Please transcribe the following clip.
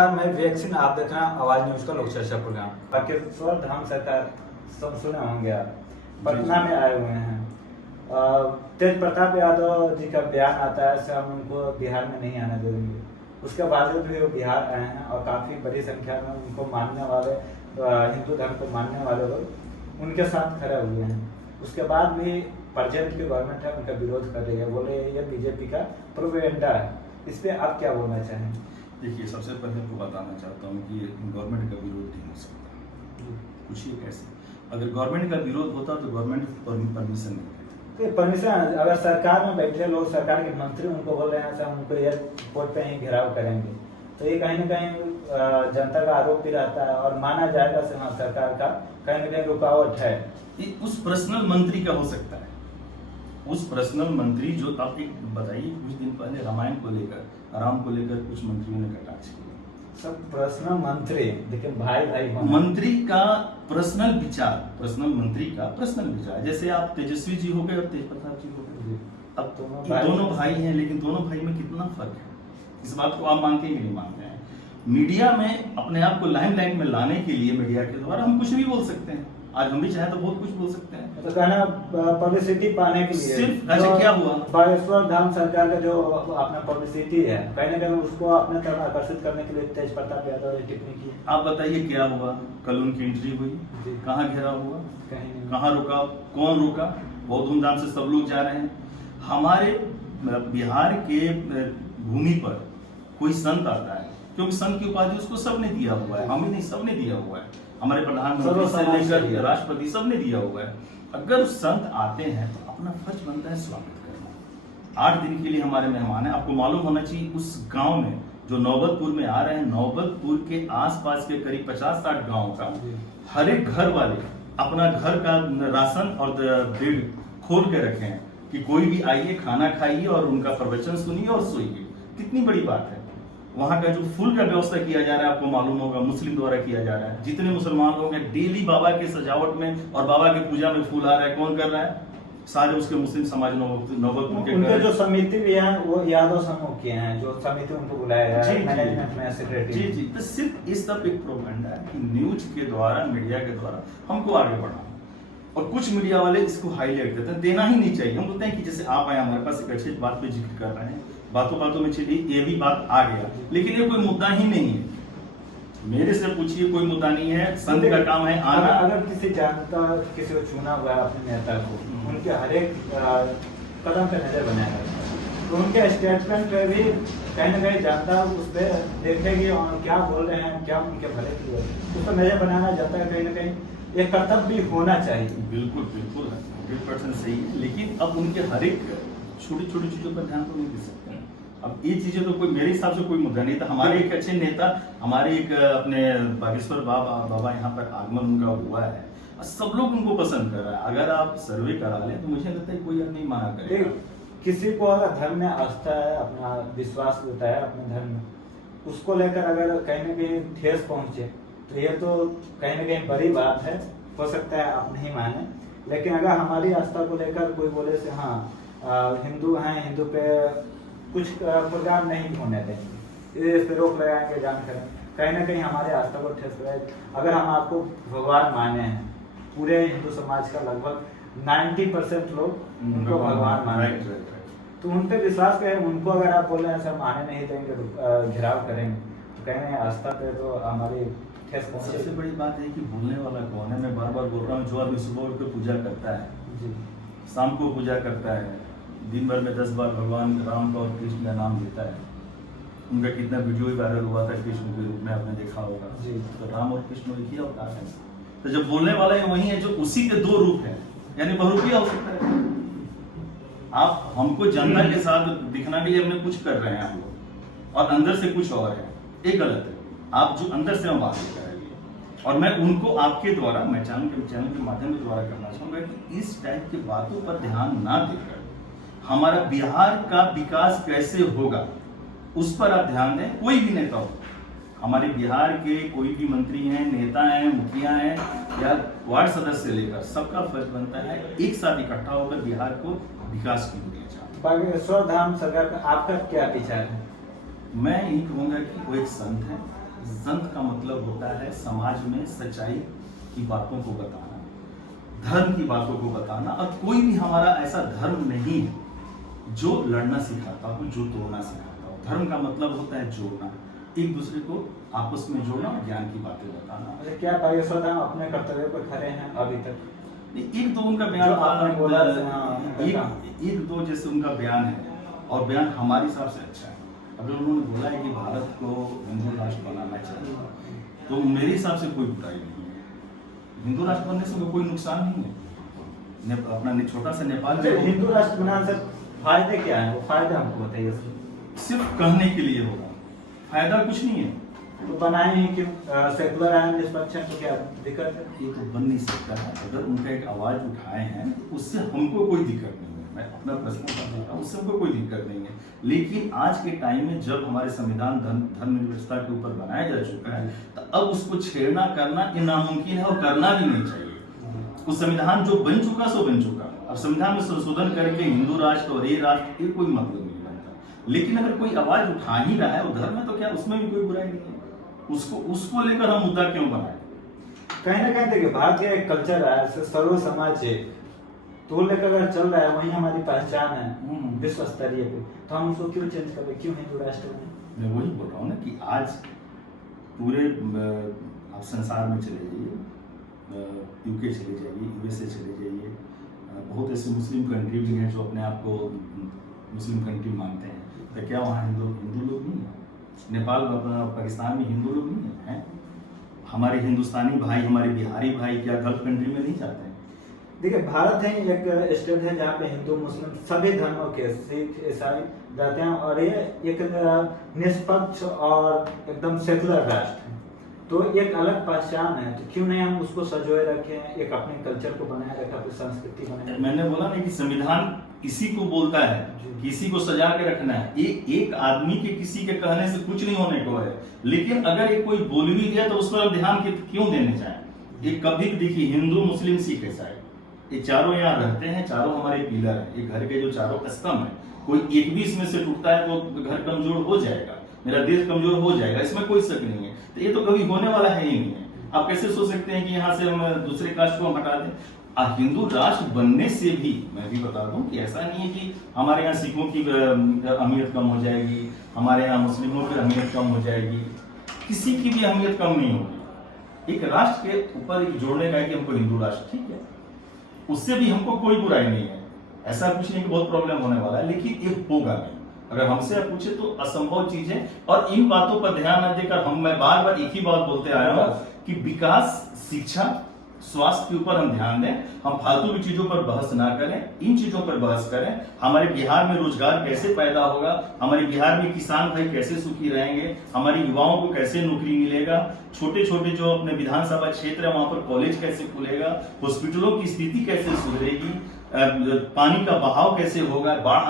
मैं वैक्सीन आप देख रहे हैं आवाज न्यूज का लोक चर्चा प्रोग्राम। बागेश्वर धाम सरकार सब सुने होंगे आप, पटना में आए हुए हैं। तेज प्रताप यादव जी का बयान आता है से हम उनको बिहार में नहीं आने देंगे। उसके बावजूद भी वो बिहार आए हैं और काफी बड़ी संख्या में उनको मानने वाले हिंदू धर्म को मानने वाले लोग उनके साथ खड़े हुए हैं। उसके बाद भी प्रेजेंट की गवर्नमेंट है उनका विरोध कर रही है, बोले ये बीजेपी का प्रोपेगेंडा है। इस पे आप क्या बोलना चाहेंगे? देखिए, सबसे पहले आपको बताना चाहता हूँ कि गवर्नमेंट का विरोध नहीं हो सकता। पूछिए कैसे? अगर गवर्नमेंट का विरोध होता तो गवर्नमेंट परमिशन नहीं देती। तो परमिशन अगर सरकार में बैठे लोग, सरकार के मंत्री उनको बोल रहे हैं सर उनको एयरपोर्ट पे ही घेराव करेंगे, तो ये कहीं ना कहीं जनता का आरोप भी रहता है और माना जाएगा से हाँ सरकार का कहीं ना कहीं रुकावट है। ये उस पर्सनल मंत्री का हो सकता है। उस पर्सनल मंत्री जो आप एक बताइए, कुछ दिन पहले रामायण को लेकर, राम को लेकर कुछ मंत्रियों ने कटाक्ष किया। सब पर्सनल मंत्री देखिए भाई मंत्री का पर्सनल विचार, पर्सनल मंत्री का पर्सनल विचार। जैसे आप तेजस्वी जी हो गए और तेज प्रताप जी हो गए। अब दोनों भाई हैं, लेकिन दोनों भाई में कितना फर्क है, इस बात को आप मानते हैं कि नहीं मानते हैं? मीडिया में अपने आप को लाइमलाइट में लाने के लिए मीडिया के द्वारा हम कुछ भी बोल सकते हैं। आज हम भी चाहे तो बहुत कुछ बोल सकते हैं, तो कहना पब्लिसिटी पाने के लिए सिर्फ। अच्छा, क्या हुआ? बागेश्वर धाम सरकार का जो अपना पब्लिसिटी है कहीं ना कहीं उसको अपने तरफ आकर्षित करने के लिए तेज प्रताप यादव ने टिप्पणी की। आप बताइए क्या हुआ? कल उनकी एंट्री हुई, कहाँ घेरा हुआ, कहाँ रुका, कौन रुका? बहुत धूमधाम से सब लोग जा रहे हैं। हमारे बिहार के भूमि पर कोई संत आता है, क्योंकि संत की उपाधि उसको सबने दिया हुआ है, हमें नहीं, सबने दिया हुआ है। हमारे प्रधानमंत्री से लेकर राष्ट्रपति सबने दिया हुआ है। अगर संत आते हैं तो अपना फर्ज बनता है स्वागत करना। 8 दिन के लिए हमारे मेहमान हैं। आपको मालूम होना चाहिए उस गांव में जो नौबतपुर में आ रहे हैं, नौबतपुर के आसपास के करीब 50-60 गांव का हर एक घर वाले अपना घर का राशन और बेड खोल के रखे हैं कि कोई भी आइए, खाना खाइए और उनका प्रवचन सुनिए और सोइए। कितनी बड़ी बात है। वहां का जो फूल का व्यवस्था किया जा रहा है, आपको मालूम होगा, मुस्लिम द्वारा किया जा रहा है। जितने मुसलमान लोग हैं, डेली बाबा के सजावट में और बाबा के पूजा में फूल आ रहा है। कौन कर रहा है? सारे उसके मुस्लिम समाज नौबतपुर के उनके जो समिति भी है वो यादव समूह के हैं, जो समिति उनको बुलाया है मैनेजमेंट में सेक्रेटरी। जी। तो सिर्फ इस सब एक प्रोपेगेंडा है कि न्यूज के द्वारा, मीडिया के द्वारा हमको आगे बढ़ना। और कुछ मीडिया वाले इसको हाईलाइट करते हैं, देना ही नहीं चाहिए। हम बोलते हैं कि जैसे आप आए हमारे पास एक अच्छी बात पे जिक्र कर रहे हैं, बातों बातों में चलिए ये भी बात आ गया, लेकिन ये कोई मुद्दा ही नहीं है। मेरे से पूछिए, कोई मुद्दा नहीं है। संत का काम है आना। अगर किसी जनता किसी को चुना हुआ है अपने नेता को, उनके हर एक कदम पे नजर बनाएगा, तो उनके स्टेटमेंट पे भी कहीं ना कहीं जनता उस पर देखेगी और क्या बोल रहे हैं, क्या उनके भले की है, उस पर नजर बनाना जनता का कहीं ना कहीं एक कर्तव्य भी होना चाहिए। बिल्कुल 100% सही है, लेकिन अब उनके हर एक छोटी छोटी चीजों पर ध्यान तो नहीं दे सकते हैं। अब ये चीजें तो कोई, मेरे हिसाब से कोई मुद्दा नहीं था। हमारे एक अच्छे नेता, हमारे एक अपने बागेश्वर बाबा यहाँ पर आगमन उनका हुआ है, सब लोग उनको पसंद कर रहा है। अगर आप सर्वे करा लें तो मुझे लगता है कोई नहीं माना करेगा। किसी को अगर धर्म में आस्था है, अपना विश्वास होता है अपने धर्म में, उसको लेकर अगर कहीं ना कहीं ठेस पहुंचे तो ये तो कहीं ना कहीं बड़ी बात है। हो सकता है आप नहीं माने, लेकिन अगर हमारी आस्था को लेकर कोई बोले से हाँ हिंदू हैं, हिंदू पे कुछ प्रोग्राम नहीं होने देंगे, इस पे रोक लगाएंगे, जान करें, कहीं ना कहीं हमारे आस्था को ठेस पड़े। अगर हम आपको भगवान माने हैं, पूरे हिंदू समाज का लगभग 90% लोग उनको भगवान माने, तो उन पे विश्वास करें। उनको अगर आप बोल रहे हैं सर माने नहीं देंगे, घिराव करेंगे, तो कहीं ना आस्था पे तो हमारी ठेस पहुंचे। सबसे बड़ी बात है कि बोलने वाला कौन है। मैं बार बार बोल रहा हूँ, जो आदमी सुबह उठ कर पूजा करता है, शाम को पूजा करता है, दिन भर में 10 बार भगवान राम का और कृष्ण का नाम लेता है, उनका कितना वीडियो ही वायरल हुआ था कृष्ण के रूप में, आपने देखा होगा। तो राम और कृष्ण एक ही अवतार है। तो जब बोलने वाला है वही है जो उसी के 2 रूप है, यानी बहुरूपी हो सकता है। आप हमको जनता के साथ दिखना के लिए अपने कुछ कर रहे हैं हम लोग, और अंदर से कुछ और है, ये गलत है। आप जो अंदर से हम बात कर रहे हैं, और मैं उनको आपके द्वारा, मैं चैनल के माध्यम के द्वारा करना चाहूंगा कि इस टाइप की बातों पर ध्यान ना देकर हमारा बिहार का विकास कैसे होगा उस पर आप ध्यान दें। कोई भी नेता हो, हमारे बिहार के कोई भी मंत्री हैं, नेता हैं, मुखिया हैं या वार्ड सदस्य लेकर, सबका फर्ज बनता है एक साथ इकट्ठा होकर बिहार को विकास की दुनिया चाहते। बागेश्वर धाम सरकार का आपका क्या विचार है? मैं यही कहूंगा कि वो एक संत है, संत का मतलब होता है समाज में सच्चाई की बातों को बताना, धर्म की बातों को बताना। और कोई भी हमारा ऐसा धर्म नहीं है जो लड़ना सिखाता हो, जो तोड़ना सिखाता हो। धर्म का मतलब होता है जोड़ना, एक दूसरे को आपस में जोड़ना और ज्ञान की बातें बताना। अच्छा, क्या पारिश्रद हम अपने कर्तव्य पर खड़े हैं अभी तक? एक दो उनका बयान जो आपने बोला एक दो जैसे उनका बयान है, और बयान हमारे हिसाब से अच्छा है। अगर उन्होंने बोला है कि भारत को हिंदू राष्ट्र बनाना चाहिए, तो मेरे हिसाब से कोई बुराई नहीं है। हिंदू राष्ट्र बनने से कोई नुकसान नहीं है। अपना छोटा सा नेपाल में हिंदू राष्ट्र बनाने से फायदे क्या है? वो फायदे हमको बताइए। सिर्फ कहने के लिए होगा, फायदा कुछ नहीं है। तो बनाए हैं क्यों? सेकुलर है, निष्पक्ष है, तो क्या दिक्कत है? ये तो बन नहीं सकता है। अगर उनका एक आवाज उठाए हैं, उससे हमको कोई दिक्कत नहीं है। मैं अपना प्रश्न करता हूँ, उससे हमको कोई दिक्कत नहीं है। लेकिन आज के टाइम में जब हमारे संविधान धर्मनिरपेक्षता के ऊपर बनाया जा चुका है, तो अब उसको छेड़ना करना ये नामुमकिन है, और करना भी नहीं चाहिए। उस संविधान जो बन चुका सो बन चुका। अब संविधान में संशोधन करके हिंदू राष्ट्र और ये राष्ट्र, ये कोई मतलब नहीं बनता। लेकिन अगर कोई आवाज उठा ही रहा है वो धर्म है, तो क्या उसमें भी कोई बुराई नहीं है? उसको लेकर हम मुद्दा क्यों बनाए? कहीं ना कहीं देखिए, भारत का एक कल्चर है, सर्व समाज है, तो लेकर अगर चल रहा है, वही हमारी पहचान है विश्व स्तरीय पे, तो हम उसको क्यों चेंज करें? क्यों हिंदू राष्ट्र बने? मैं वही बोल रहा हूँ ना कि आज पूरे आप संसार में चले जाइए, यूके चले जाइए, यूएसए चले जाइए, बहुत ऐसे मुस्लिम कंट्री भी हैं जो अपने आप को मुस्लिम कंट्री मानते हैं, तो क्या वहाँ हिंदू लोग नहीं हैं? नेपाल पाकिस्तान में हिंदू लोग नहीं हैं? हमारे हिंदुस्तानी भाई, हमारे बिहारी भाई क्या गल्फ कंट्री में नहीं जाते हैं? देखिए, भारत है एक स्टेट है जहाँ पे हिंदू मुस्लिम सभी धर्मों के, सिख ईसाई रहते हैं, और ये एक निष्पक्ष और एकदम सेकुलर राष्ट्र है, तो एक अलग पहचान है। तो क्यों नहीं हम उसको सजोए रखें, एक अपने कल्चर को बनाए रखें, अपनी संस्कृति बनाए? मैंने बोला ना कि संविधान इसी को बोलता है, किसी को सजा के रखना है। एक आदमी के किसी के कहने से कुछ नहीं होने को है। लेकिन अगर ये कोई बोल भी दिया तो उस पर ध्यान क्यों देने जाए? ये कभी भी देखिए, हिंदू मुस्लिम सिख ईसाई ये चारों यहाँ रहते हैं, चारों हमारे पिलर हैं। ये घर के जो चारों स्तंभ है, कोई एक भी इसमें से टूटता है तो घर कमजोर हो जाएगा, मेरा देश कमजोर हो जाएगा, इसमें कोई शक नहीं है। तो ये तो कभी होने वाला है ही नहीं है। आप कैसे सोच सकते हैं कि यहाँ से हम दूसरे कास्ट को हटा दें? हिंदू राष्ट्र बनने से भी मैं भी बता दूं कि ऐसा नहीं है कि हमारे यहाँ सिखों की अहमियत कम हो जाएगी, हमारे यहाँ मुस्लिमों की अहमियत कम हो जाएगी, किसी की भी अहमियत कम नहीं होगी। एक राष्ट्र के ऊपर एक जोड़ने का है कि हमको हिंदू राष्ट्र, ठीक है, उससे भी हमको कोई बुराई नहीं है। ऐसा कुछ नहीं कि बहुत प्रॉब्लम होने वाला है, लेकिन ये होगा नहीं। अगर हमसे आप पूछे तो असंभव चीज है। और इन बातों पर ध्यान न देकर मैं बार बार एक ही बात बोलते आया हूं कि विकास, शिक्षा, स्वास्थ्य के ऊपर हम ध्यान दें। हम फालतू की चीजों पर बहस ना करें, इन चीजों पर बहस करें। हमारे बिहार में रोजगार कैसे पैदा होगा, हमारे बिहार में किसान भाई कैसे सुखी रहेंगे, हमारे युवाओं को कैसे नौकरी मिलेगा, छोटे छोटे जो अपने विधानसभा क्षेत्र है वहां पर कॉलेज कैसे खुलेगा, हॉस्पिटलों की स्थिति कैसे सुधरेगी, पानी का बहाव कैसे होगा, बाढ़